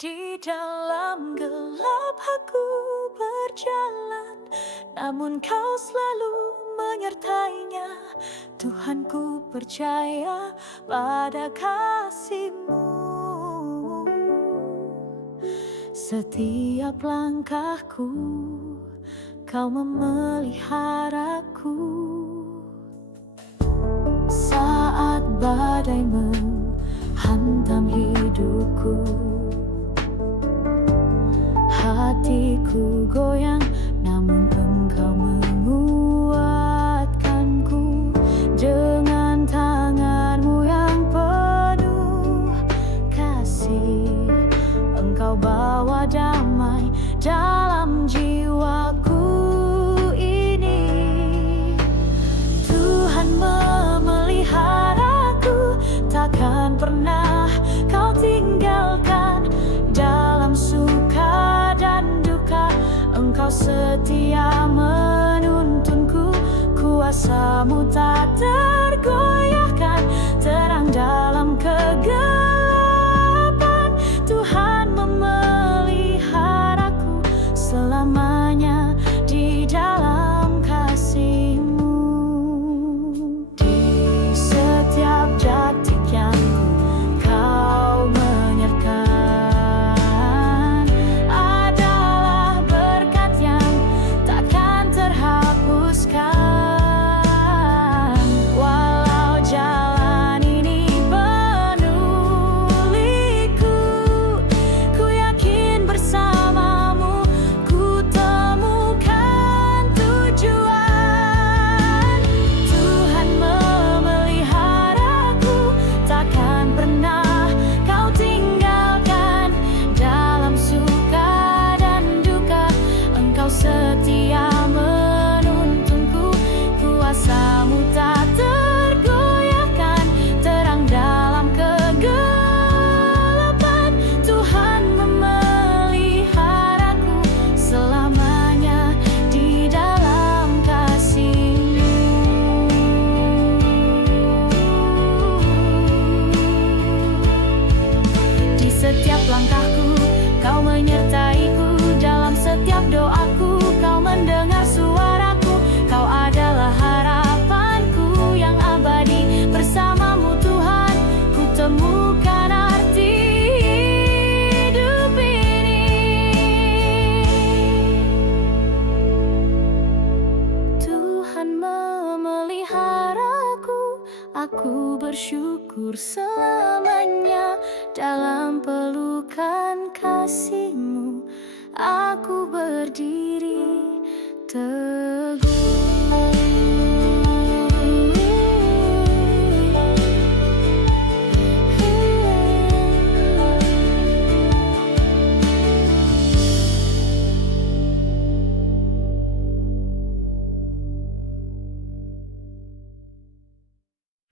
Di dalam gelap aku berjalan, namun kau selalu menyertainya. Tuhanku percaya pada kasih-Mu. Setiap langkahku kau memeliharaku. Saat badai menghantam hidupku, hatiku goyang, namun Engkau menguatkanku. Dengan tangan-Mu yang penuh kasih, Engkau bawa damai dalam jiwaku ini. Tuhan memeliharaku, takkan pernah Kau tinggalkan. Dalam suka dan duka, Engkau setia menuntunku. Kuasa-Mu tak tergoyahkan. Terang dalam kegelapan, Tuhan memeliharaku selamanya di dalam kasih-Mu. Di setiap detik yang Kau menyertakan adalah berkat yang takkan terhapuskan. Walau jalan ini penuh liku, ku yakin bersama-Mu ku temukan tujuan. Tuhan memeliharaku, takkan pernah Kau tinggalkan. Dalam suka dan duka, Engkau setia menuntunku. Kuasa-Mu tak tergoyahkan. Terang dalam kegelapan, Tuhan memeliharaku selamanya di dalam kasih-Mu. Di setiap langkahku Kau menyertaiku. Dalam setiap doaku Kau mendengar suaraku. Kau adalah harapanku yang abadi. Bersama-Mu Tuhan, ku temukan arti hidup ini. Tuhan memeliharaku, aku bersyukur selamanya. Dalam pelukan kasih-Mu, aku berdiri